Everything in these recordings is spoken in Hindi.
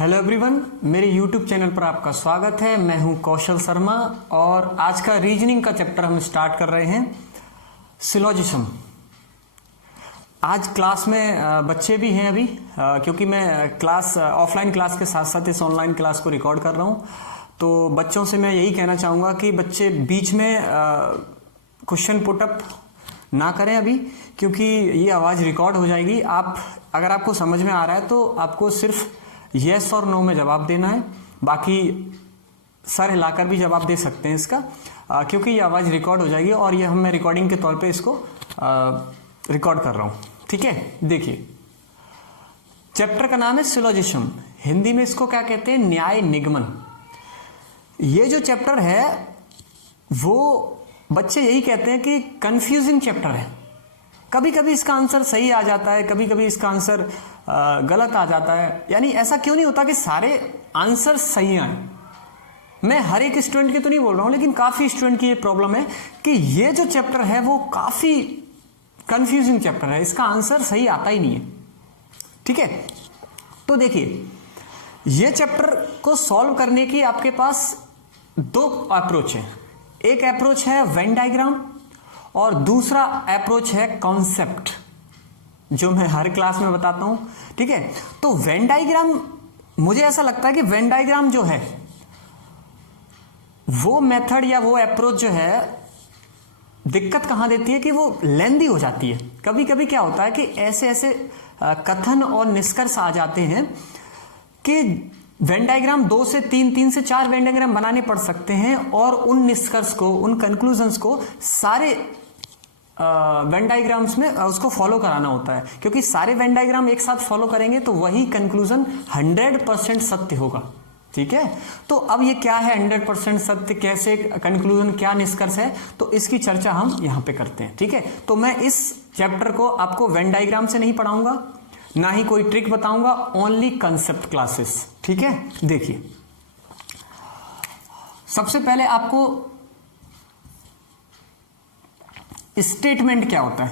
हेलो एवरीवन, मेरे यूट्यूब चैनल पर आपका स्वागत है। मैं हूं कौशल शर्मा और आज का रीजनिंग का चैप्टर हम स्टार्ट कर रहे हैं, सिलोजिज्म। आज क्लास में बच्चे भी हैं अभी, क्योंकि मैं क्लास ऑफलाइन क्लास के साथ साथ इस ऑनलाइन क्लास को रिकॉर्ड कर रहा हूं। तो बच्चों से मैं यही कहना चाहूँगा कि बच्चे बीच में क्वेश्चन पुटअप ना करें अभी, क्योंकि ये आवाज़ रिकॉर्ड हो जाएगी। अगर आपको समझ में आ रहा है तो आपको सिर्फ यस और नो में जवाब देना है, बाकी सर हिलाकर भी जवाब दे सकते हैं इसका, क्योंकि ये आवाज़ रिकॉर्ड हो जाएगी और ये मैं रिकॉर्डिंग के तौर पे इसको रिकॉर्ड कर रहा हूँ। ठीक है, देखिए चैप्टर का नाम है सिलोजिज्म। हिंदी में इसको क्या कहते हैं? न्याय निगमन। ये जो चैप्टर है वो बच्चे यही कहते हैं कि कंफ्यूजिंग चैप्टर है। कभी कभी इसका आंसर सही आ जाता है, कभी कभी इसका आंसर गलत आ जाता है। यानी ऐसा क्यों नहीं होता कि सारे आंसर सही आए। मैं हर एक स्टूडेंट के तो नहीं बोल रहा हूं, लेकिन काफी स्टूडेंट की ये प्रॉब्लम है कि ये जो चैप्टर है वो काफी कंफ्यूजिंग चैप्टर है, इसका आंसर सही आता ही नहीं है। ठीक है, तो देखिए ये चैप्टर को सॉल्व करने की आपके पास दो अप्रोच है। एक अप्रोच है वेन डायग्राम और दूसरा अप्रोच है कॉन्सेप्ट, जो मैं हर क्लास में बताता हूं। ठीक है, तो वेन डायग्राम, मुझे ऐसा लगता है कि वेन डायग्राम जो है वो मेथड या वो अप्रोच जो है दिक्कत कहां देती है कि वो लेंदी हो जाती है। कभी कभी क्या होता है कि ऐसे ऐसे कथन और निष्कर्ष आ जाते हैं कि वेन डायग्राम 2 से 3, 3 से 4 वेन डायग्राम बनाने पड़ सकते हैं और उन निष्कर्ष को, उन कंक्लूजन्स को सारे वेन डायग्राम्स में उसको फॉलो कराना होता है, क्योंकि सारे वेन डायग्राम एक साथ फॉलो करेंगे तो वही कंक्लूजन 100% सत्य होगा। ठीक है, तो अब ये क्या है 100% सत्य, कैसे कंक्लूजन, क्या निष्कर्ष है, तो इसकी चर्चा हम यहां पे करते हैं। ठीक है, तो मैं इस चैप्टर को आपको वेन डायग्राम से नहीं पढ़ाऊंगा, ना ही कोई ट्रिक बताऊंगा, ओनली कंसेप्ट क्लासेस। ठीक है, देखिए सबसे पहले आपको स्टेटमेंट क्या होता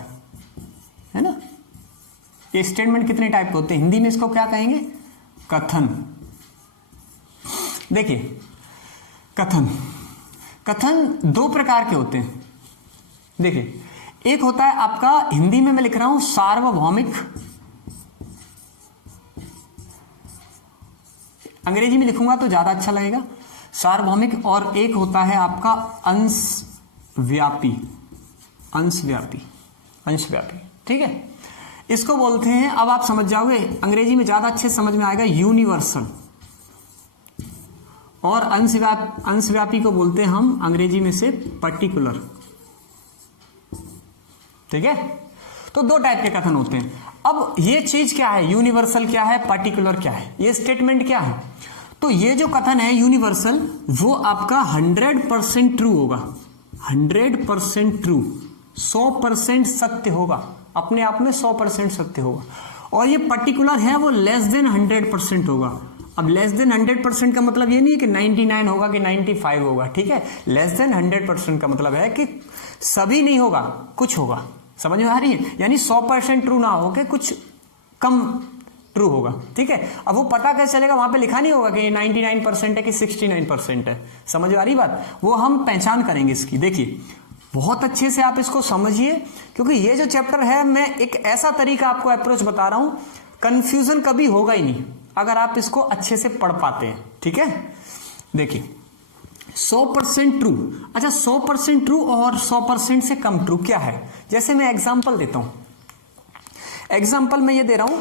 है ना? ये स्टेटमेंट कितने टाइप के होते हैं? हिंदी में इसको क्या कहेंगे? कथन। देखिए कथन 2 प्रकार के होते हैं। देखिए एक होता है आपका, हिंदी में मैं लिख रहा हूं सार्वभौमिक, अंग्रेजी में लिखूंगा तो ज्यादा अच्छा लगेगा, सार्वभौमिक। और एक होता है आपका अंशव्यापी। ठीक है, इसको बोलते हैं, अब आप समझ जाओगे, अंग्रेजी में ज्यादा अच्छे समझ में आएगा, यूनिवर्सल। और अंशव्यापी को बोलते हैं हम अंग्रेजी में से पर्टिकुलर। ठीक है, तो 2 टाइप के कथन होते हैं। अब ये चीज क्या है, यूनिवर्सल क्या है, पर्टिकुलर क्या है, ये स्टेटमेंट क्या है? तो ये जो कथन है यूनिवर्सल, वो आपका 100% ट्रू होगा, 100% ट्रू, 100% सत्य होगा, अपने आप में 100% सत्य होगा। और ये पर्टिकुलर है, वो लेस देन 100% होगा। अब लेस देन 100% का मतलब ये नहीं है कि 99 होगा कि 95 होगा। ठीक है, लेस देन 100% का मतलब है कि सभी नहीं होगा, कुछ होगा। समझ में आ रही है? यानी 100% ट्रू ना हो के कुछ कम ट्रू होगा। ठीक है, अब वो पता कैसे चलेगा? वहां पे लिखा नहीं होगा कि 99% है कि 69% है। समझ आ रही बात? वो हम पहचान करेंगे इसकी। देखिए बहुत अच्छे से आप इसको समझिए, क्योंकि ये जो चैप्टर है, मैं एक ऐसा तरीका आपको अप्रोच बता रहा हूं, कंफ्यूजन कभी होगा ही नहीं अगर आप इसको अच्छे से पढ़ पाते हैं। ठीक है, देखिए 100% ट्रू। अच्छा, 100% ट्रू और 100% से कम ट्रू क्या है? जैसे मैं एग्जांपल देता हूं। एग्जांपल में ये दे रहा हूं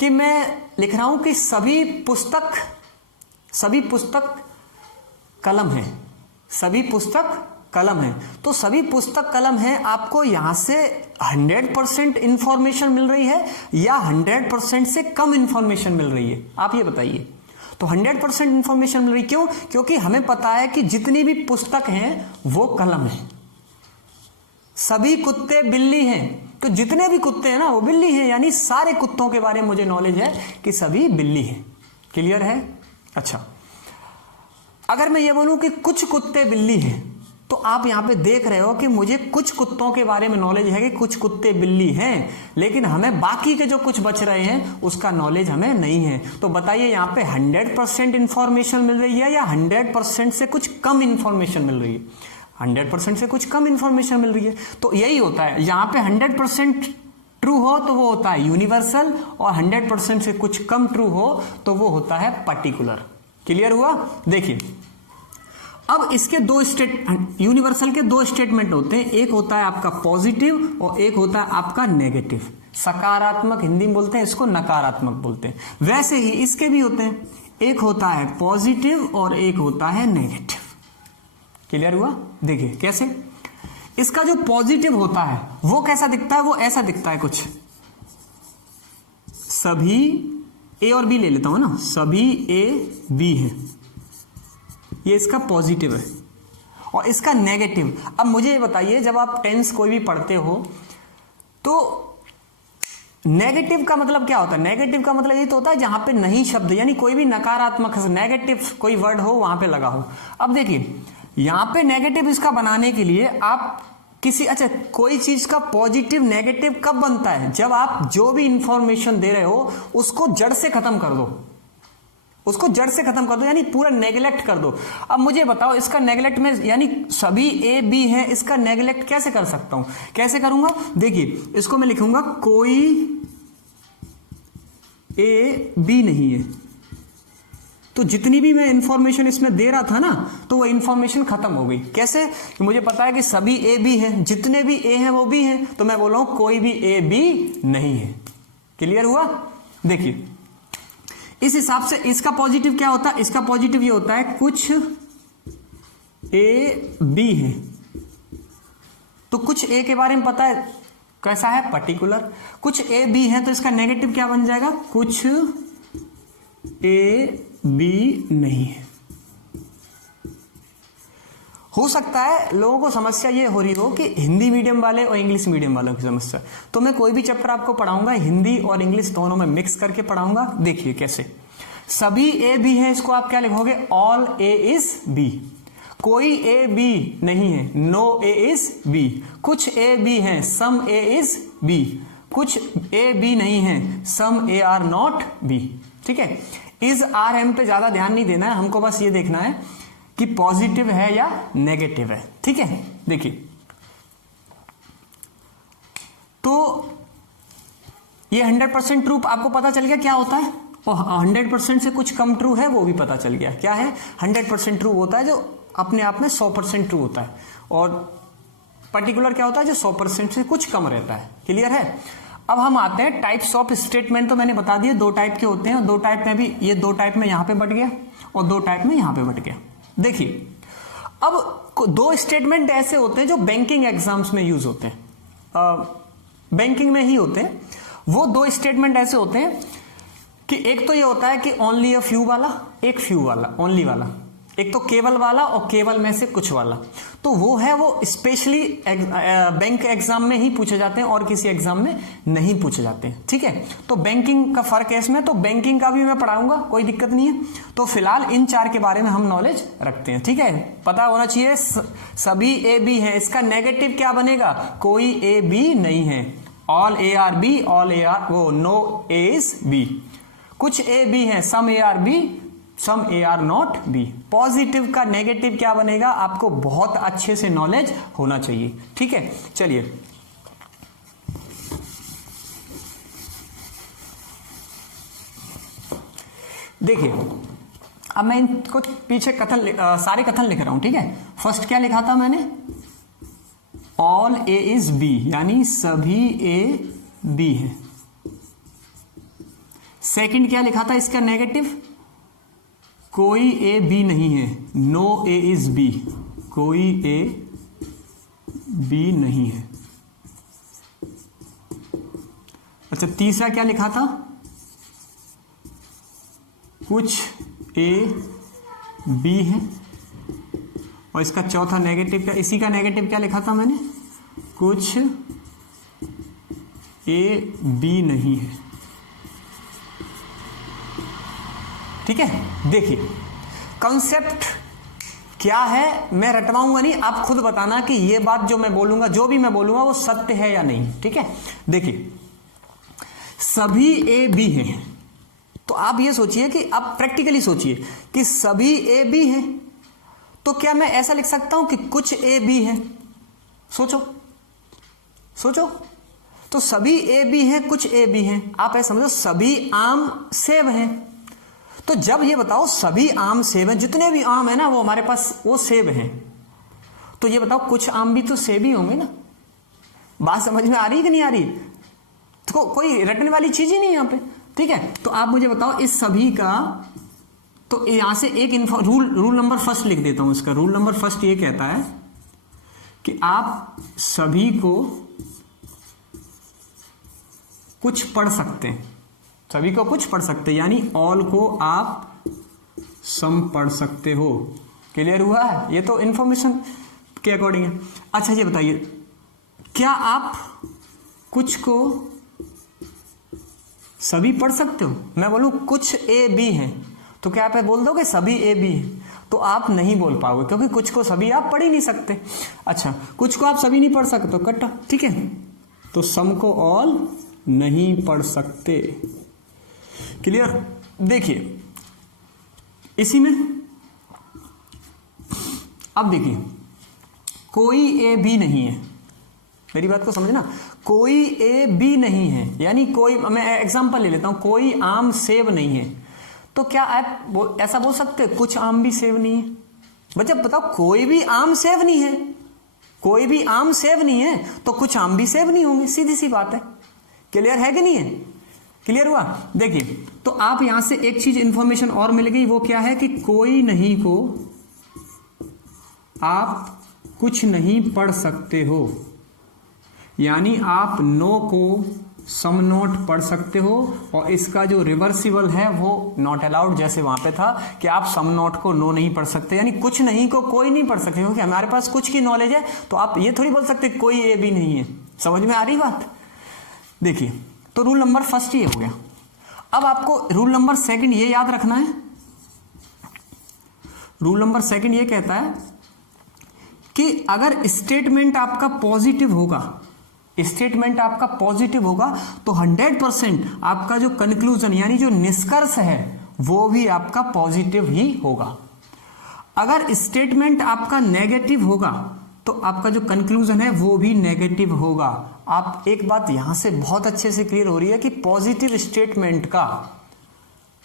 कि मैं लिख रहा हूं कि सभी पुस्तक कलम है, सभी पुस्तक कलम है। तो सभी पुस्तक कलम है, आपको यहां से 100% इंफॉर्मेशन मिल रही है या 100% से कम इंफॉर्मेशन मिल रही है? आप ये बताइए। तो 100% इंफॉर्मेशन मिल रही, क्यों? क्योंकि हमें पता है कि जितनी भी पुस्तक हैं वो कलम है। सभी कुत्ते बिल्ली हैं, तो जितने भी कुत्ते हैं ना वो बिल्ली हैं, यानी सारे कुत्तों के बारे में मुझे नॉलेज है कि सभी बिल्ली हैं। क्लियर है? अच्छा, अगर मैं ये बोलूं कि कुछ कुत्ते बिल्ली हैं, तो आप यहाँ पे देख रहे हो कि मुझे कुछ कुत्तों के बारे में नॉलेज है कि कुछ कुत्ते बिल्ली हैं, लेकिन हमें बाकी के जो कुछ बच रहे हैं उसका नॉलेज हमें नहीं है। तो बताइए यहाँ पे 100% इंफॉर्मेशन मिल रही है या 100% से कुछ कम इंफॉर्मेशन मिल रही है? 100% से कुछ कम इंफॉर्मेशन मिल रही है। तो यही होता है, यहाँ पे 100% ट्रू हो तो वो होता है यूनिवर्सल, और 100% से कुछ कम ट्रू हो तो वो होता है पर्टिकुलर। क्लियर हुआ? देखिए अब इसके यूनिवर्सल के दो स्टेटमेंट होते हैं, एक होता है आपका पॉजिटिव और एक होता है आपका नेगेटिव। सकारात्मक हिंदी में बोलते हैं, इसको नकारात्मक बोलते हैं। वैसे ही इसके भी होते हैं, एक होता है पॉजिटिव और एक होता है नेगेटिव। क्लियर हुआ? देखिए कैसे। इसका जो पॉजिटिव होता है वो कैसा दिखता है? वो ऐसा दिखता है कुछ, सभी ए और बी ले लेता हूं ना, सभी ए बी है, ये इसका पॉजिटिव है। और इसका नेगेटिव, अब मुझे ये बताइए, जब आप टेंस कोई भी पढ़ते हो तो नेगेटिव का मतलब क्या होता है? नेगेटिव का मतलब ये तो होता है जहां पे नहीं शब्द, यानी कोई भी नकारात्मक नेगेटिव कोई वर्ड हो वहां पे लगा हो। अब देखिए यहां पे नेगेटिव इसका बनाने के लिए आप कोई चीज का पॉजिटिव नेगेटिव कब बनता है? जब आप जो भी इंफॉर्मेशन दे रहे हो उसको जड़ से खत्म कर दो, उसको जड़ से खत्म कर दो, यानी पूरा नेगलेक्ट कर दो। अब मुझे बताओ इसका नेगलेक्ट में, यानी सभी ए बी है, इसका नेगलेक्ट कैसे कर सकता हूं? कैसे करूंगा? देखिए इसको मैं लिखूंगा कोई ए बी नहीं है, तो जितनी भी मैं इंफॉर्मेशन इसमें दे रहा था ना तो वो इंफॉर्मेशन खत्म हो गई। कैसे? कि मुझे पता है कि सभी ए बी हैं, जितने भी ए हैं वो बी हैं, तो मैं बोल रहा हूं कोई भी ए बी नहीं है। क्लियर हुआ? देखिए इस हिसाब से इसका पॉजिटिव क्या होता है? इसका पॉजिटिव ये होता है कुछ ए बी है, तो कुछ ए के बारे में पता है कैसा है? पर्टिकुलर। कुछ ए बी है तो इसका नेगेटिव क्या बन जाएगा? कुछ ए बी नहीं है। हो सकता है लोगों को समस्या ये हो रही हो कि हिंदी मीडियम वाले और इंग्लिश मीडियम वालों की समस्या, तो मैं कोई भी चैप्टर आपको पढ़ाऊंगा हिंदी और इंग्लिश दोनों में मिक्स करके पढ़ाऊंगा। देखिए कैसे। सभी ए बी है, इसको आप क्या लिखोगे? All A is B. कोई ए बी नहीं है, नो ए इज बी। कुछ ए बी है, सम ए इज बी। कुछ ए बी नहीं है, some A are not B. ठीक है, इज आर एम पे ज्यादा ध्यान नहीं देना है, हमको बस ये देखना है कि पॉजिटिव है या नेगेटिव है। ठीक है, देखिए तो ये 100% ट्रू आपको पता चल गया क्या होता है, और 100% से कुछ कम ट्रू है वो भी पता चल गया। क्या है? 100% ट्रू होता है जो अपने आप में 100% ट्रू होता है, और पर्टिकुलर क्या होता है? जो 100% से कुछ कम रहता है। क्लियर है? अब हम आते हैं टाइप्स ऑफ स्टेटमेंट। तो मैंने बता दिया दो टाइप के होते हैं, दो टाइप में भी, ये दो टाइप में यहां पे बट गया और दो टाइप में यहां पे बट गया। देखिए अब दो स्टेटमेंट ऐसे होते हैं जो बैंकिंग एग्जाम्स में यूज होते हैं, बैंकिंग में ही होते हैं। वो दो स्टेटमेंट ऐसे होते हैं कि एक तो ये होता है कि ओनली अ फ्यू वाला, एक फ्यू वाला, ओनली वाला, एक तो केवल वाला और केवल में से कुछ वाला। तो वो है, वो स्पेशली बैंक एग्जाम में ही पूछे जाते हैं और किसी एग्जाम में नहीं पूछे जाते हैं। ठीक है, तो बैंकिंग का फर्क है इसमें, तो बैंकिंग का भी मैं पढ़ाऊंगा, कोई दिक्कत नहीं है। तो फिलहाल इन चार के बारे में हम नॉलेज रखते हैं। ठीक है, पता होना चाहिए सभी ए बी है, इसका नेगेटिव क्या बनेगा? कोई ए बी नहीं है, all A are B, all A are वो नो ए इज बी। कुछ ए बी है, some A are B, some A are not B. Positive का नेगेटिव क्या बनेगा आपको बहुत अच्छे से नॉलेज होना चाहिए। ठीक है, चलिए देखिए अब मैं इनको पीछे कथन सारे कथन लिख रहा हूं। ठीक है, फर्स्ट क्या लिखा था मैंने? ऑल ए इज बी, यानी सभी ए बी है। सेकंड क्या लिखा था इसका नेगेटिव? कोई ए बी नहीं है, नो ए इज बी, कोई ए बी नहीं है। अच्छा, तीसरा क्या लिखा था? कुछ ए बी है, और इसका चौथा नेगेटिव क्या, इसी का नेगेटिव क्या लिखा था मैंने? कुछ ए बी नहीं है। ठीक है, देखिए कंसेप्ट क्या है मैं रटवाऊंगा नहीं, आप खुद बताना कि ये बात जो मैं बोलूंगा, जो भी मैं बोलूंगा वो सत्य है या नहीं। ठीक है, देखिए सभी ए बी हैं, तो आप ये सोचिए कि आप प्रैक्टिकली सोचिए कि सभी ए बी हैं, तो क्या मैं ऐसा लिख सकता हूं कि कुछ ए बी हैं? सोचो सोचो, तो सभी ए बी हैं, कुछ ए बी हैं, आप ऐसा समझो सभी आम सेब हैं। तो जब ये बताओ सभी आम सेब हैं, जितने भी आम है ना वो हमारे पास वो सेब हैं, तो ये बताओ कुछ आम भी तो सेब ही होंगे ना। बात समझ में आ रही कि नहीं आ रही? तो कोई रटने वाली चीज ही नहीं यहां पे। ठीक है, तो आप मुझे बताओ इस सभी का, तो यहां से एक रूल नंबर फर्स्ट लिख देता हूं इसका। रूल नंबर फर्स्ट ये कहता है कि आप सभी को कुछ पढ़ सकते हैं, सभी को कुछ पढ़ सकते हैं, यानी ऑल को आप सम पढ़ सकते हो। क्लियर हुआ है? ये तो इंफॉर्मेशन के अकॉर्डिंग है। अच्छा ये बताइए, क्या आप कुछ को सभी पढ़ सकते हो? मैं बोलूं कुछ ए बी हैं, तो क्या आप बोल दोगे सभी ए बी हैं? तो आप नहीं बोल पाओगे, क्योंकि कुछ को सभी आप पढ़ ही नहीं सकते। अच्छा, कुछ को आप सभी नहीं पढ़ सकते, तो कट्टा। ठीक है, तो सम को ऑल नहीं पढ़ सकते। क्लियर? देखिए इसी में अब देखिए कोई ए बी नहीं है, मेरी बात को समझना, कोई ए बी नहीं है, यानी कोई, मैं एग्जांपल ले लेता हूं, कोई आम सेब नहीं है, तो क्या आप ऐसा बोल सकते हैं कुछ आम भी सेब नहीं है? बच्चा बताओ, कोई भी आम सेब नहीं है, कोई भी आम सेब नहीं है, तो कुछ आम भी सेब नहीं होंगे, सीधी सी बात है। क्लियर है कि नहीं है? क्लियर हुआ? देखिए, तो आप यहां से एक चीज इंफॉर्मेशन और मिल गई, वो क्या है कि कोई नहीं को आप कुछ नहीं पढ़ सकते हो, यानी आप नो को सम नोट पढ़ सकते हो, और इसका जो रिवर्सिबल है वो नॉट अलाउड, जैसे वहां पे था कि आप सम नोट को नो नहीं पढ़ सकते, यानी कुछ नहीं को कोई नहीं पढ़ सकते, क्योंकि हमारे पास कुछ की नॉलेज है, तो आप ये थोड़ी बोल सकते कोई ए भी नहीं है। समझ में आ रही बात? देखिए, तो रूल नंबर फर्स्ट ये हो गया। अब आपको रूल नंबर सेकंड ये याद रखना है। रूल नंबर सेकंड ये कहता है कि अगर स्टेटमेंट आपका पॉजिटिव होगा, स्टेटमेंट आपका पॉजिटिव होगा, तो 100% आपका जो कंक्लूजन यानी जो निष्कर्ष है वो भी आपका पॉजिटिव ही होगा। अगर स्टेटमेंट आपका नेगेटिव होगा तो आपका जो कंक्लूजन है वो भी नेगेटिव होगा। आप एक बात यहां से बहुत अच्छे से क्लियर हो रही है कि पॉजिटिव स्टेटमेंट का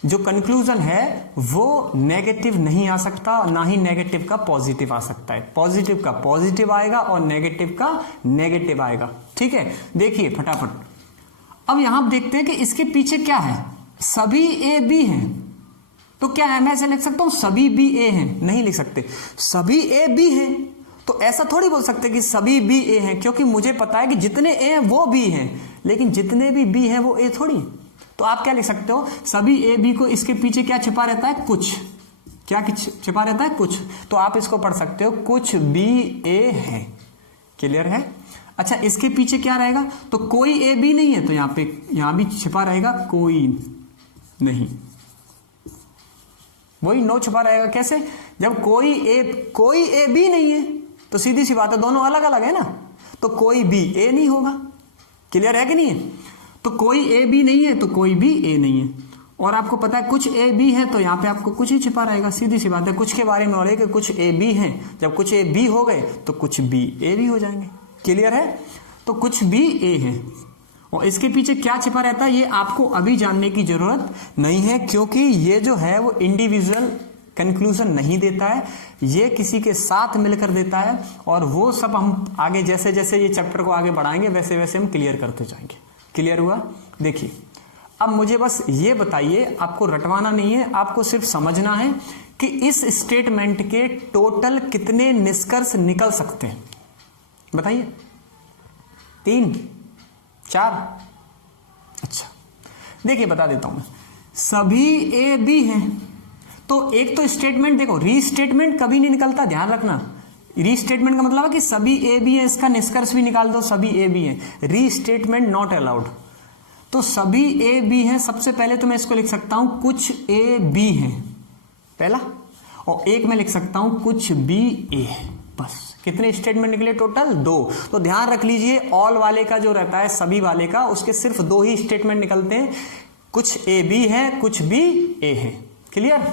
जो कंक्लूजन है वो नेगेटिव नहीं आ सकता, ना ही नेगेटिव का पॉजिटिव आ सकता है। पॉजिटिव का पॉजिटिव आएगा और नेगेटिव का नेगेटिव आएगा। ठीक है, देखिए फटाफट। अब यहां आप देखते हैं कि इसके पीछे क्या है, सभी ए बी हैं, तो क्या है मैं ऐसे लिख सकता हूं सभी बी ए हैं? नहीं लिख सकते। सभी ए बी हैं, तो ऐसा थोड़ी बोल सकते कि सभी बी ए हैं, क्योंकि मुझे पता है कि जितने ए हैं वो बी हैं, लेकिन जितने भी बी हैं वो ए थोड़ी। तो आप क्या लिख सकते हो, सभी ए बी को इसके पीछे क्या छिपा रहता है? कुछ। क्या छिपा रहता है? कुछ। तो आप इसको पढ़ सकते हो कुछ बी ए है। क्लियर है? अच्छा, इसके पीछे क्या रहेगा? तो कोई ए बी नहीं है, तो यहां भी छिपा रहेगा कोई नहीं, वही नो छिपा रहेगा। कैसे? जब कोई ए बी नहीं है, तो सीधी सी बात है दोनों अलग अलग है ना, तो कोई बी ए नहीं होगा। क्लियर है कि नहीं है? तो कोई ए बी नहीं है तो कोई बी ए नहीं है, और आपको पता है कुछ ए बी है, तो यहां पे आपको कुछ ही छिपा रहेगा। सीधी सी बात है, कुछ के बारे में हो रहा है कि कुछ ए बी है, जब कुछ ए बी हो गए तो कुछ बी ए भी हो जाएंगे। क्लियर है? तो कुछ बी ए है, और इसके पीछे क्या छिपा रहता है ये आपको अभी जानने की जरूरत नहीं है, क्योंकि ये जो है वो इंडिविजुअल कंक्लूजन नहीं देता है, ये किसी के साथ मिलकर देता है, और वो सब हम आगे जैसे जैसे ये चैप्टर को आगे बढ़ाएंगे वैसे वैसे हम क्लियर करते जाएंगे। क्लियर हुआ? देखिए, अब मुझे बस ये बताइए, आपको रटवाना नहीं है, आपको सिर्फ समझना है कि इस स्टेटमेंट के टोटल कितने निष्कर्ष निकल सकते हैं। बताइए, 3, 4? अच्छा, देखिए बता देता हूं मैं। सभी ए बी हैं, तो एक तो स्टेटमेंट देखो, रीस्टेटमेंट कभी नहीं निकलता, ध्यान रखना। रीस्टेटमेंट का मतलब है कि सभी ए बी है, इसका निष्कर्ष भी निकाल दो सभी ए बी है। Restatement not allowed. तो सभी ए बी है, सबसे पहले तो मैं इसको लिख सकता हूं कुछ ए बी है, पहला। और एक मैं लिख सकता हूं कुछ बी ए। बस कितने स्टेटमेंट निकले टोटल? 2। तो ध्यान रख लीजिए ऑल वाले का जो रहता है सभी वाले का, उसके सिर्फ 2 ही स्टेटमेंट निकलते हैं, कुछ ए बी है कुछ बी ए है। क्लियर?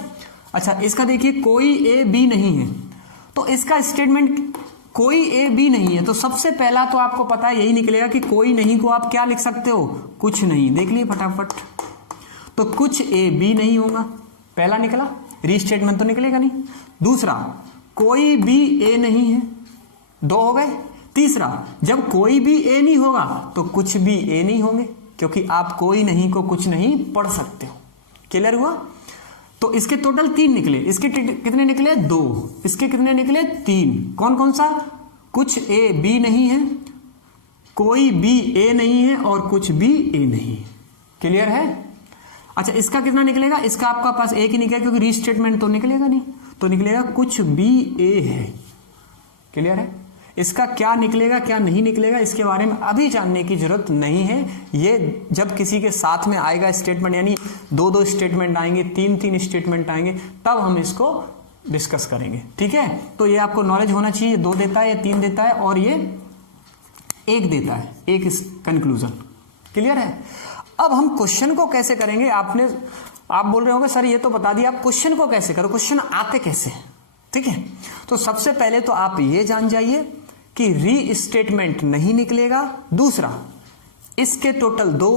अच्छा इसका देखिए कोई ए बी नहीं है, तो इसका स्टेटमेंट कोई ए बी नहीं है, तो सबसे पहला तो आपको पता है यही निकलेगा कि कोई नहीं को आप क्या लिख सकते हो? कुछ नहीं। देख लिए फटाफट, तो कुछ ए बी नहीं होगा, पहला निकला। रीस्टेटमेंट तो निकलेगा नहीं। दूसरा कोई भी ए नहीं है, 2 हो गए। तीसरा जब कोई भी ए नहीं होगा तो कुछ भी ए नहीं होंगे, क्योंकि आप कोई नहीं को कुछ नहीं पढ़ सकते हो। क्लियर हुआ? तो इसके टोटल 3 निकले। इसके कितने निकले? 2। इसके कितने निकले? 3। कौन कौन सा? कुछ ए बी नहीं है, कोई बी ए नहीं है और कुछ भी ए नहीं है। क्लियर है? अच्छा इसका कितना निकलेगा? इसका आपका पास एक ही निकलेगा, क्योंकि रीस्टेटमेंट तो निकलेगा नहीं, तो निकलेगा कुछ बी ए है। क्लियर है? इसका क्या निकलेगा क्या नहीं निकलेगा इसके बारे में अभी जानने की जरूरत नहीं है। ये जब किसी के साथ में आएगा स्टेटमेंट, यानी 2-2 स्टेटमेंट आएंगे, 3-3 स्टेटमेंट आएंगे, तब हम इसको डिस्कस करेंगे। ठीक है? तो ये आपको नॉलेज होना चाहिए। 2 देता है या 3 देता है और ये 1 देता है, एक कंक्लूजन। क्लियर है? अब हम क्वेश्चन को कैसे करेंगे? आप बोल रहे होंगे सर ये तो बता दिया, आप क्वेश्चन को कैसे करो? क्वेश्चन आते कैसे? ठीक है, तो सबसे पहले तो आप ये जान जाइए कि री स्टेटमेंट नहीं निकलेगा। दूसरा इसके टोटल 2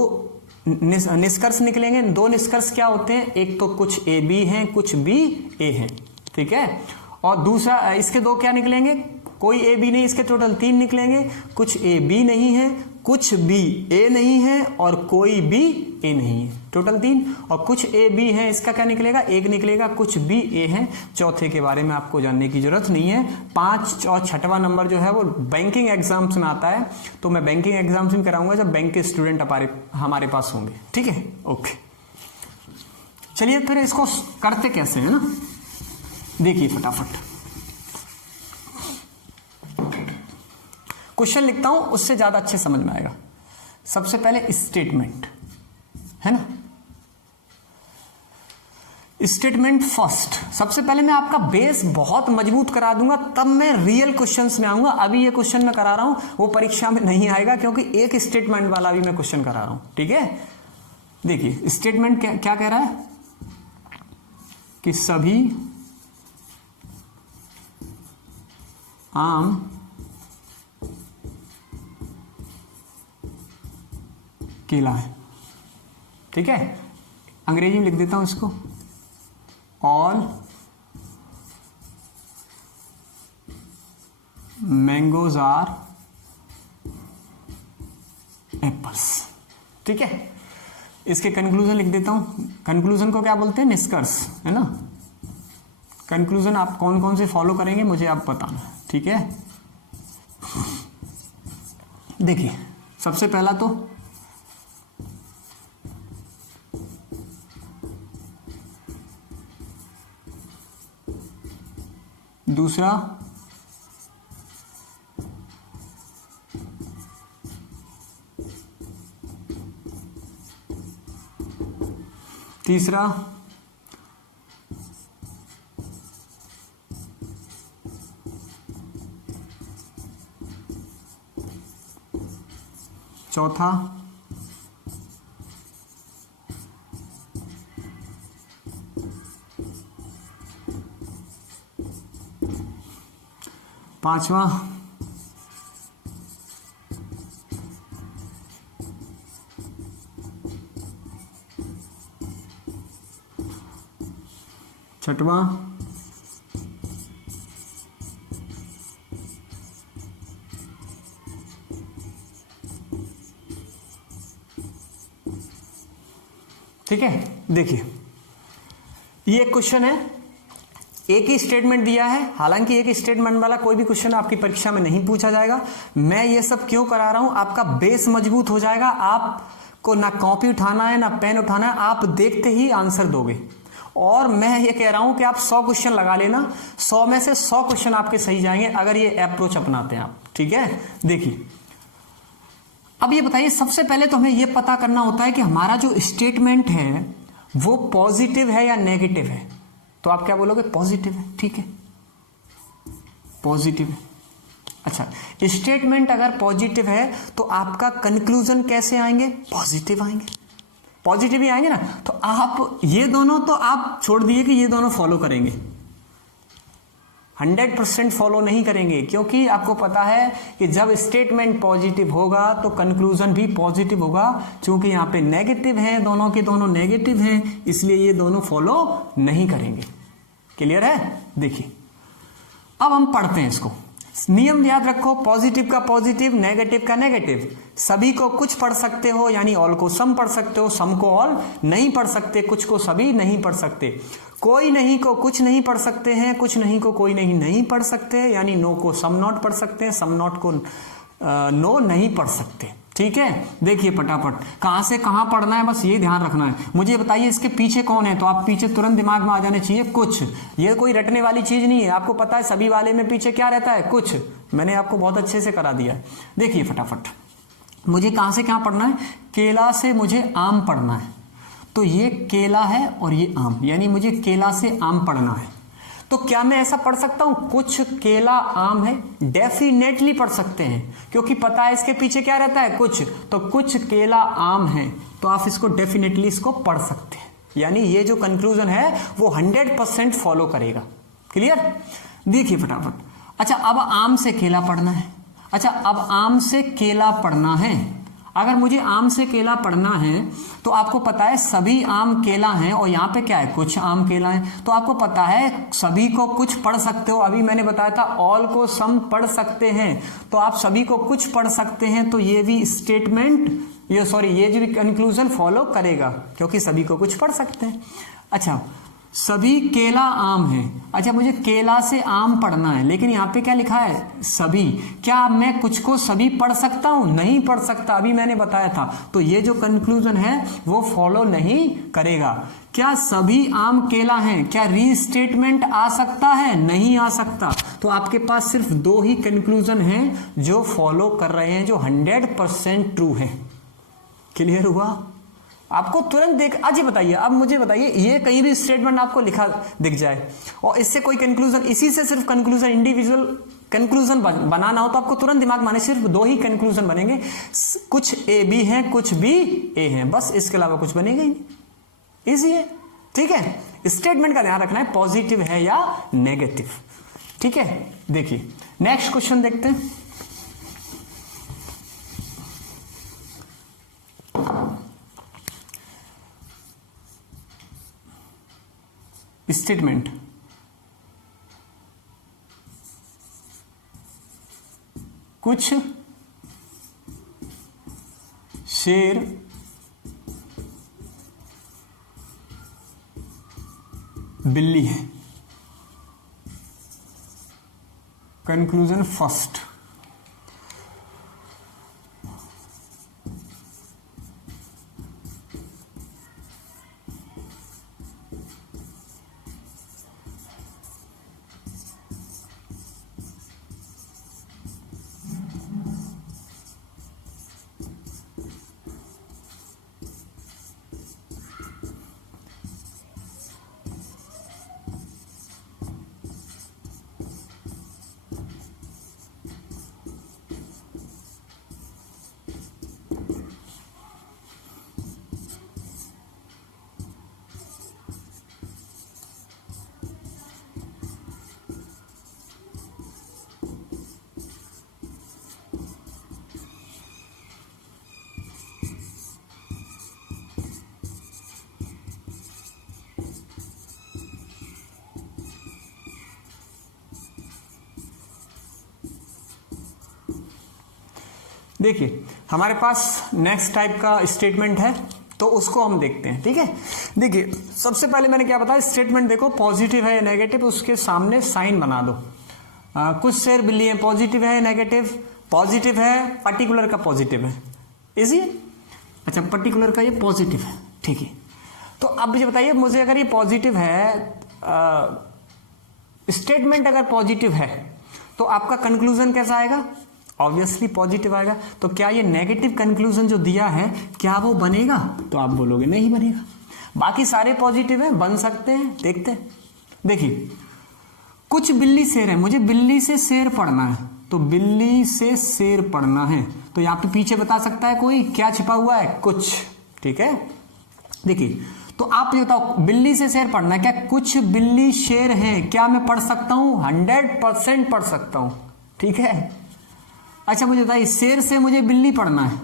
निष्कर्ष निकलेंगे। 2 निष्कर्ष क्या होते हैं? एक तो कुछ ए बी हैं कुछ बी ए हैं। ठीक है? और दूसरा इसके 2 क्या निकलेंगे? कोई ए बी नहीं, इसके टोटल 3 निकलेंगे। कुछ ए बी नहीं है, कुछ बी ए नहीं है और कोई बी ए नहीं है, टोटल 3। और कुछ ए बी है, इसका क्या निकलेगा? 1 निकलेगा। कुछ बी ए है। चौथे के बारे में आपको जानने की जरूरत नहीं है। 5 और 6वां नंबर जो है वो बैंकिंग एग्जाम्स में आता है, तो मैं बैंकिंग एग्जाम्स में कराऊंगा जब बैंक के स्टूडेंट हमारे पास होंगे। ठीक है? ओके, चलिए फिर इसको करते कैसे है ना, देखिए फटाफट। क्वेश्चन लिखता हूं, उससे ज्यादा अच्छे समझ में आएगा। सबसे पहले स्टेटमेंट है ना, स्टेटमेंट फर्स्ट। सबसे पहले मैं आपका बेस बहुत मजबूत करा दूंगा, तब मैं रियल क्वेश्चंस में आऊंगा। अभी ये क्वेश्चन मैं करा रहा हूं वो परीक्षा में नहीं आएगा, क्योंकि एक स्टेटमेंट वाला भी मैं क्वेश्चन करा रहा हूं। ठीक है? देखिए स्टेटमेंट क्या कह रहा है कि सभी आम केला है। ठीक है? अंग्रेजी में लिख देता हूं इसको, ऑल मैंगोज आर एप्पल्स। ठीक है? इसके कंक्लूजन लिख देता हूं। कंक्लूजन को क्या बोलते हैं? निष्कर्ष, है ना। कंक्लूजन आप कौन कौन से फॉलो करेंगे मुझे आप बताना। ठीक है? देखिए सबसे पहला तो दूसरा तीसरा चौथा पांचवा छठवां ठीक है? देखिए ये क्वेश्चन है, एक ही स्टेटमेंट दिया है। हालांकि एक स्टेटमेंट वाला कोई भी क्वेश्चन आपकी परीक्षा में नहीं पूछा जाएगा। मैं ये सब क्यों करा रहा हूं? आपका बेस मजबूत हो जाएगा। आपको ना कॉपी उठाना है ना पेन उठाना है, आप देखते ही आंसर दोगे। और मैं ये कह रहा हूं कि आप 100 क्वेश्चन लगा लेना, 100 में से 100 क्वेश्चन आपके सही जाएंगे अगर ये अप्रोच अपनाते हैं आप। ठीक है? देखिए अब ये बताइए, सबसे पहले तो हमें ये पता करना होता है कि हमारा जो स्टेटमेंट है वो पॉजिटिव है या नेगेटिव है। तो आप क्या बोलोगे? पॉजिटिव है। ठीक है, पॉजिटिव है। अच्छा, स्टेटमेंट अगर पॉजिटिव है तो आपका कंक्लूजन कैसे आएंगे? पॉजिटिव आएंगे, पॉजिटिव ही आएंगे ना। तो आप ये दोनों तो आप छोड़ दिए कि ये दोनों फॉलो करेंगे, 100% फॉलो नहीं करेंगे, क्योंकि आपको पता है कि जब स्टेटमेंट पॉजिटिव होगा तो कंक्लूजन भी पॉजिटिव होगा। क्योंकि यहां पे नेगेटिव हैं, दोनों के दोनों नेगेटिव हैं, इसलिए ये दोनों फॉलो नहीं करेंगे। क्लियर है? देखिए अब हम पढ़ते हैं इसको। नियम याद रखो, पॉजिटिव का पॉजिटिव, नेगेटिव का नेगेटिव। सभी को कुछ पढ़ सकते हो, यानी ऑल को सम पढ़ सकते हो, सम को ऑल नहीं पढ़ सकते, कुछ को सभी नहीं पढ़ सकते। कोई नहीं को कुछ नहीं पढ़ सकते हैं, कुछ नहीं को कोई नहीं नहीं पढ़ सकते, यानी नो को सम नॉट पढ़ सकते हैं, सम नॉट को नो नहीं पढ़ सकते। ठीक है, देखिए फटाफट कहां से कहां पढ़ना है, बस ये ध्यान रखना है। मुझे बताइए इसके पीछे कौन है, तो आप पीछे तुरंत दिमाग में आ जाने चाहिए कुछ। ये कोई रटने वाली चीज नहीं है, आपको पता है सभी वाले में पीछे क्या रहता है? कुछ। मैंने आपको बहुत अच्छे से करा दिया है। देखिए फटाफट, मुझे कहां से क्या पढ़ना है? केला से मुझे आम पढ़ना है, तो ये केला है और ये आम, यानी मुझे केला से आम पढ़ना है। तो क्या मैं ऐसा पढ़ सकता हूं कुछ केला आम है? डेफिनेटली पढ़ सकते हैं, क्योंकि पता है इसके पीछे क्या रहता है? कुछ। तो कुछ केला आम है, तो आप इसको डेफिनेटली इसको पढ़ सकते हैं, यानी ये जो कंक्लूजन है वो 100% फॉलो करेगा। क्लियर? देखिए फटाफट। अच्छा, अब आम से केला पढ़ना है। अच्छा, अब आम से केला पढ़ना है। अगर मुझे आम से केला पढ़ना है तो आपको पता है सभी आम केला हैं, और यहाँ पे क्या है? कुछ आम केला है। तो आपको पता है सभी को कुछ पढ़ सकते हो। अभी मैंने बताया था ऑल को सम पढ़ सकते हैं, तो आप सभी को कुछ पढ़ सकते हैं, तो ये भी स्टेटमेंट, ये जो भी कंक्लूजन फॉलो करेगा, क्योंकि सभी को कुछ पढ़ सकते हैं। अच्छा, सभी केला आम है। अच्छा, मुझे केला से आम पढ़ना है, लेकिन यहाँ पे क्या लिखा है? सभी। क्या मैं कुछ को सभी पढ़ सकता हूं? नहीं पढ़ सकता, अभी मैंने बताया था। तो ये जो कंक्लूजन है वो फॉलो नहीं करेगा। क्या सभी आम केला हैं? क्या रीस्टेटमेंट आ सकता है? नहीं आ सकता। तो आपके पास सिर्फ दो ही कंक्लूजन हैं जो फॉलो कर रहे हैं, जो 100% ट्रू है। क्लियर हुआ? आपको तुरंत देख, आज ये बताइए, अब मुझे बताइए, ये कहीं भी स्टेटमेंट आपको लिखा दिख जाए और इससे कोई कंक्लूजन, इसी से सिर्फ कंक्लूजन, इंडिविजुअल कंक्लूजन बनाना हो, तो आपको तुरंत दिमाग में आने सिर्फ दो ही कंक्लूजन बनेंगे। कुछ ए बी है, कुछ बी ए है, बस। इसके अलावा कुछ बनेगा ही नहीं। इजी है। ठीक है, स्टेटमेंट का ध्यान रखना है, पॉजिटिव है या नेगेटिव। ठीक है, देखिए नेक्स्ट क्वेश्चन देखते हैं। स्टेटमेंट, कुछ शेर बिल्ली है। Conclusion first. देखिए हमारे पास नेक्स्ट टाइप का स्टेटमेंट है, तो उसको हम देखते हैं। ठीक है, देखिए सबसे पहले मैंने क्या बताया, स्टेटमेंट देखो पॉजिटिव है या नेगेटिव, उसके सामने साइन बना दो। कुछ शेर बिल्ली है, पॉजिटिव है नेगेटिव? पॉजिटिव है, पर्टिकुलर का पॉजिटिव है। इजी? अच्छा, पर्टिकुलर का ये पॉजिटिव है। ठीक है, तो अब मुझे बताइए, मुझे अगर ये पॉजिटिव है, स्टेटमेंट अगर पॉजिटिव है, तो आपका कंक्लूजन कैसा आएगा? ऑब्वियसली पॉजिटिव आएगा। तो क्या ये नेगेटिव कंक्लूजन जो दिया है, क्या वो बनेगा? तो आप बोलोगे नहीं बनेगा। बाकी सारे पॉजिटिव हैं, बन सकते हैं, देखते हैं। देखिए कुछ बिल्ली शेर है, मुझे बिल्ली से शेर पढ़ना है, तो बिल्ली से शेर पढ़ना है, तो यहां पे पीछे बता सकता है कोई क्या छिपा हुआ है, कुछ। ठीक है, देखिए तो आप ये बताओ बिल्ली से शेर पढ़ना है, क्या कुछ बिल्ली शेर हैं, क्या मैं पढ़ सकता हूं? 100% पढ़ सकता हूं। ठीक है, अच्छा मुझे बताइए शेर से मुझे बिल्ली पढ़ना है,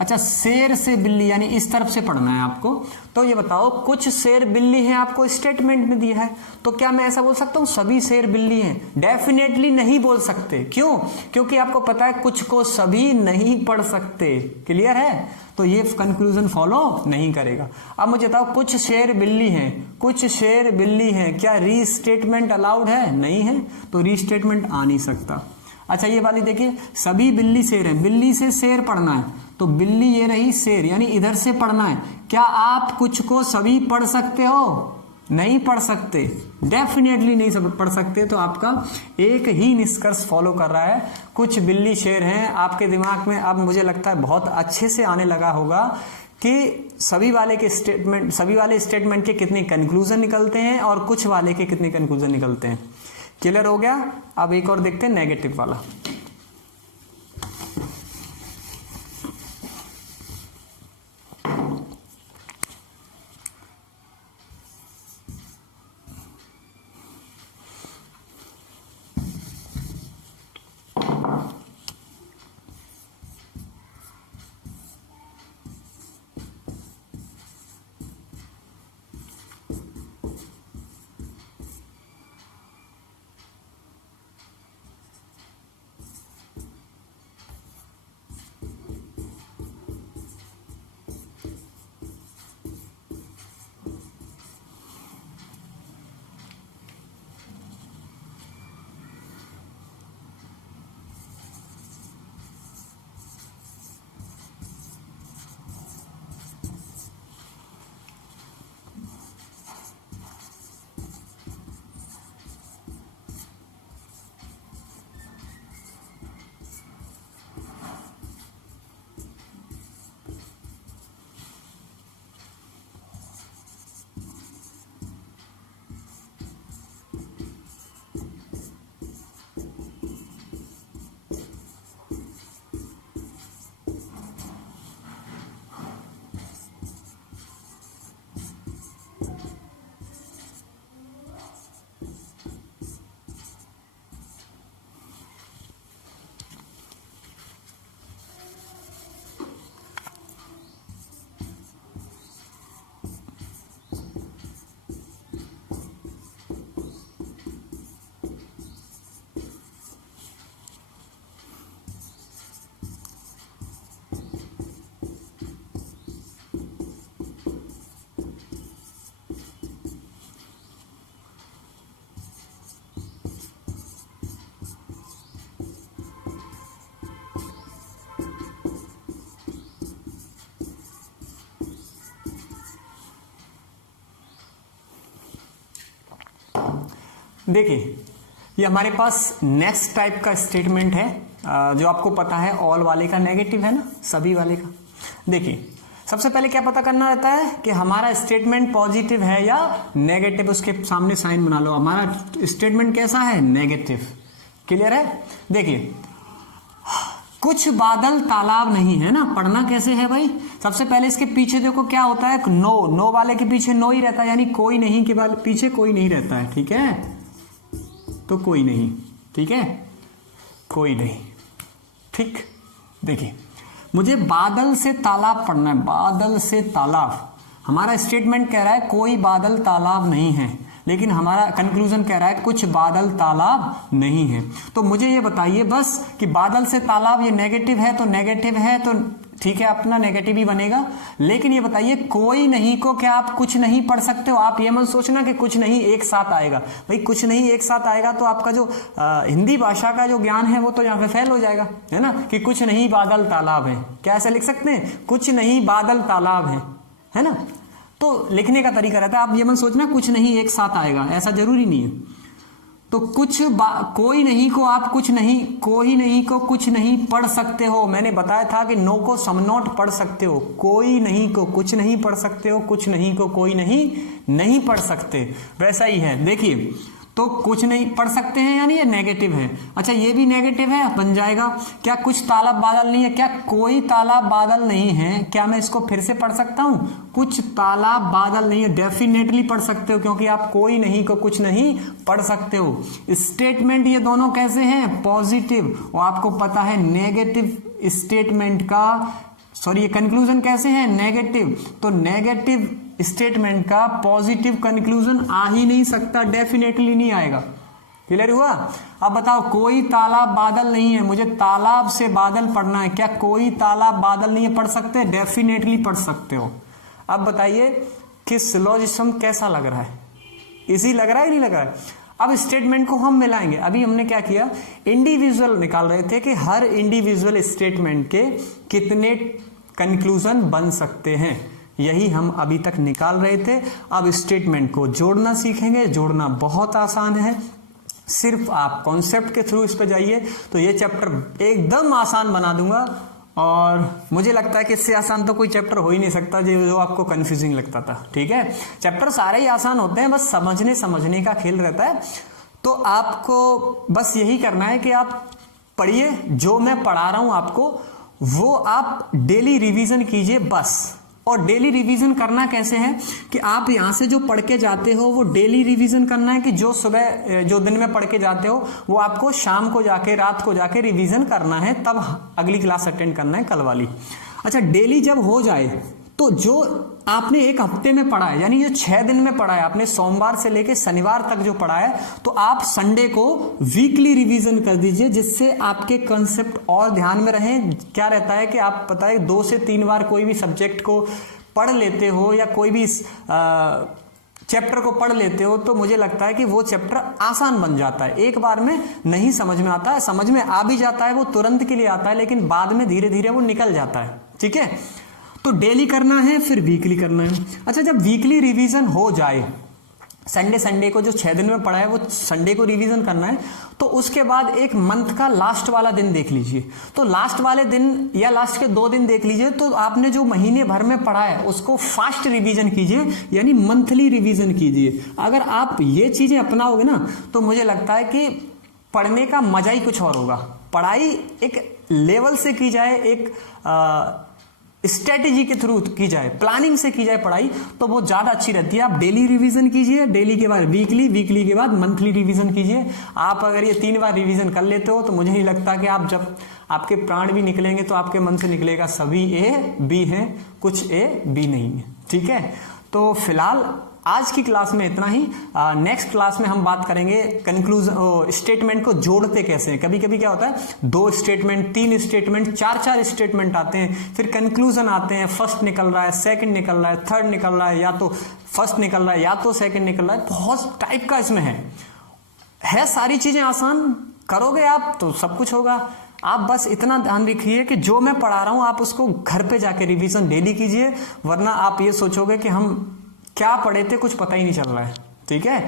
अच्छा शेर से बिल्ली यानी इस तरफ से पढ़ना है आपको, तो ये बताओ कुछ शेर बिल्ली हैं आपको स्टेटमेंट में दिया है, तो क्या मैं ऐसा बोल सकता हूं सभी शेर बिल्ली हैं? डेफिनेटली नहीं बोल सकते। क्यों? क्योंकि आपको पता है कुछ को सभी नहीं पढ़ सकते। क्लियर है? तो ये कंक्लूजन फॉलो नहीं करेगा। अब मुझे बताओ कुछ शेर बिल्ली हैं, कुछ शेर बिल्ली हैं, क्या रीस्टेटमेंट अलाउड है? नहीं है, तो रीस्टेटमेंट आ नहीं सकता। अच्छा ये वाली देखिए सभी बिल्ली शेर है, बिल्ली से शेर पढ़ना है, तो बिल्ली ये रही शेर यानी इधर से पढ़ना है, क्या आप कुछ को सभी पढ़ सकते हो? नहीं पढ़ सकते, डेफिनेटली नहीं सब पढ़ सकते। तो आपका एक ही निष्कर्ष फॉलो कर रहा है, कुछ बिल्ली शेर हैं। आपके दिमाग में अब मुझे लगता है बहुत अच्छे से आने लगा होगा कि सभी वाले स्टेटमेंट के कितने कंक्लूजन निकलते हैं और कुछ वाले के कितने कंक्लूजन निकलते हैं। क्लियर हो गया? अब एक और देखते हैं नेगेटिव वाला। देखिए ये हमारे पास नेक्स्ट टाइप का स्टेटमेंट है, जो आपको पता है ऑल वाले का नेगेटिव है ना, सभी वाले का। देखिए सबसे पहले क्या पता करना रहता है कि हमारा स्टेटमेंट पॉजिटिव है या नेगेटिव, उसके सामने साइन बना लो। हमारा स्टेटमेंट कैसा है? नेगेटिव। क्लियर है? देखिए कुछ बादल तालाब नहीं है ना, पढ़ना कैसे है भाई? सबसे पहले इसके पीछे देखो क्या होता है, नो। नो वाले के पीछे नो ही रहता है, यानी कोई नहीं के पीछे कोई नहीं रहता है। ठीक है, तो कोई नहीं। ठीक है, कोई नहीं। ठीक, देखिए मुझे बादल से तालाब पढ़ना है, बादल से तालाब। हमारा स्टेटमेंट कह रहा है कोई बादल तालाब नहीं है, लेकिन हमारा कंक्लूजन कह रहा है कुछ बादल तालाब नहीं है। तो मुझे ये बताइए बस कि बादल से तालाब ये नेगेटिव है, तो नेगेटिव है तो ठीक है, अपना नेगेटिव ही बनेगा। लेकिन ये बताइए कोई नहीं को क्या आप कुछ नहीं पढ़ सकते हो? आप ये मत सोचना कि कुछ नहीं एक साथ आएगा। भाई कुछ नहीं एक साथ आएगा तो आपका जो हिंदी भाषा का जो ज्ञान है वो तो यहाँ पे फेल हो जाएगा, है ना। कि कुछ नहीं बादल तालाब है, क्या ऐसा लिख सकते हैं? कुछ नहीं बादल तालाब है ना। तो लिखने का तरीका रहता है, आप ये मत सोचना कुछ नहीं एक साथ आएगा, ऐसा जरूरी नहीं है। तो कोई नहीं को आप कुछ नहीं, कोई नहीं को कुछ नहीं पढ़ सकते हो। मैंने बताया था कि नो को सम नॉट पढ़ सकते हो, कोई नहीं को कुछ नहीं पढ़ सकते हो, कुछ नहीं को कोई नहीं पढ़ सकते। वैसा ही है, देखिए तो कुछ नहीं पढ़ सकते हैं यानी ये नेगेटिव है। अच्छा ये भी नेगेटिव है, बन जाएगा क्या कुछ तालाब बादल नहीं है, क्या कोई तालाब बादल नहीं है। क्या मैं इसको फिर से पढ़ सकता हूं, कुछ तालाब बादल नहीं है। डेफिनेटली पढ़ सकते हो क्योंकि आप कोई नहीं को कुछ नहीं पढ़ सकते हो। स्टेटमेंट ये दोनों कैसे हैं, पॉजिटिव, और आपको पता है नेगेटिव स्टेटमेंट का, सॉरी ये कंक्लूजन कैसे है, नेगेटिव। तो नेगेटिव स्टेटमेंट का पॉजिटिव कंक्लूजन आ ही नहीं सकता, डेफिनेटली नहीं आएगा। क्लियर हुआ। अब बताओ कोई तालाब बादल नहीं है, मुझे तालाब से बादल पढ़ना है, क्या कोई तालाब बादल नहीं है पढ़ सकते, डेफिनेटली पढ़ सकते हो। अब बताइए कि सिलोजिज्म कैसा लग रहा है, इजी लग रहा है नहीं लग रहा है। अब स्टेटमेंट को हम मिलाएंगे। अभी हमने क्या किया, इंडिविजुअल निकाल रहे थे कि हर इंडिविजुअल स्टेटमेंट के कितने कंक्लूजन बन सकते हैं, यही हम अभी तक निकाल रहे थे। अब स्टेटमेंट को जोड़ना सीखेंगे, जोड़ना बहुत आसान है, सिर्फ आप कॉन्सेप्ट के थ्रू इस पे जाइए तो ये चैप्टर एकदम आसान बना दूंगा। और मुझे लगता है कि इससे आसान तो कोई चैप्टर हो ही नहीं सकता जो आपको कंफ्यूजिंग लगता था। ठीक है, चैप्टर सारे ही आसान होते हैं, बस समझने का खेल रहता है। तो आपको बस यही करना है कि आप पढ़िए, जो मैं पढ़ा रहा हूं आपको वो आप डेली रिवीजन कीजिए बस। और डेली रिवीजन करना कैसे है कि आप यहां से जो पढ़ के जाते हो वो डेली रिवीजन करना है, कि जो सुबह जो दिन में पढ़ के जाते हो वो आपको शाम को जाके रात को जाके रिवीजन करना है, तब अगली क्लास अटेंड करना है कल वाली। अच्छा डेली जब हो जाए तो जो आपने एक हफ्ते में पढ़ा है, यानी जो 6 दिन में पढ़ा है आपने, सोमवार से लेके शनिवार तक जो पढ़ा है, तो आप संडे को वीकली रिवीजन कर दीजिए, जिससे आपके कंसेप्ट और ध्यान में रहें। क्या रहता है कि आप पता है 2 से 3 बार कोई भी सब्जेक्ट को पढ़ लेते हो या कोई भी चैप्टर को पढ़ लेते हो तो मुझे लगता है कि वो चैप्टर आसान बन जाता है। एक बार में नहीं समझ में आता है, समझ में आ भी जाता है, वो तुरंत के लिए आता है, लेकिन बाद में धीरे धीरे वो निकल जाता है। ठीक है, तो डेली करना है फिर वीकली करना है। अच्छा जब वीकली रिवीजन हो जाए, संडे को जो 6 दिन में पढ़ा है वो संडे को रिवीजन करना है, तो उसके बाद एक मंथ का लास्ट वाला दिन देख लीजिए। तो लास्ट वाले दिन या लास्ट के 2 दिन देख लीजिए, तो आपने जो महीने भर में पढ़ा है उसको फास्ट रिवीजन कीजिए, यानी मंथली रिवीजन कीजिए। अगर आप ये चीजें अपनाओगे ना तो मुझे लगता है कि पढ़ने का मजा ही कुछ और होगा। पढ़ाई एक लेवल से की जाए, एक स्ट्रेटेजी के थ्रू की जाए, प्लानिंग से की जाए पढ़ाई, तो वो ज्यादा अच्छी रहती है। आप डेली रिवीजन कीजिए, डेली के बाद वीकली, वीकली के बाद मंथली रिवीजन कीजिए। आप अगर ये 3 बार रिवीजन कर लेते हो तो मुझे नहीं लगता कि आप जब आपके प्राण भी निकलेंगे तो आपके मन से निकलेगा सभी ए बी हैं, कुछ ए बी नहीं है। ठीक है, तो फिलहाल आज की क्लास में इतना ही। नेक्स्ट क्लास में हम बात करेंगे कंक्लूजन, स्टेटमेंट को जोड़ते कैसे हैं। कभी कभी क्या होता है 2 स्टेटमेंट, 3 स्टेटमेंट, 4 स्टेटमेंट आते हैं, फिर कंक्लूजन आते हैं, फर्स्ट निकल रहा है, सेकंड निकल रहा है, थर्ड निकल रहा है, या तो फर्स्ट निकल रहा है या तो सेकंड निकल रहा है। बहुत टाइप का इसमें है सारी चीजें आसान करोगे आप तो सब कुछ होगा। आप बस इतना ध्यान रखिए कि जो मैं पढ़ा रहा हूं आप उसको घर पे जाके रिवीजन डेली कीजिए, वरना आप ये सोचोगे कि हम क्या पढ़े थे कुछ पता ही नहीं चल रहा है। ठीक है,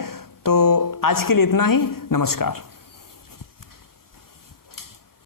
तो आज के लिए इतना ही, नमस्कार।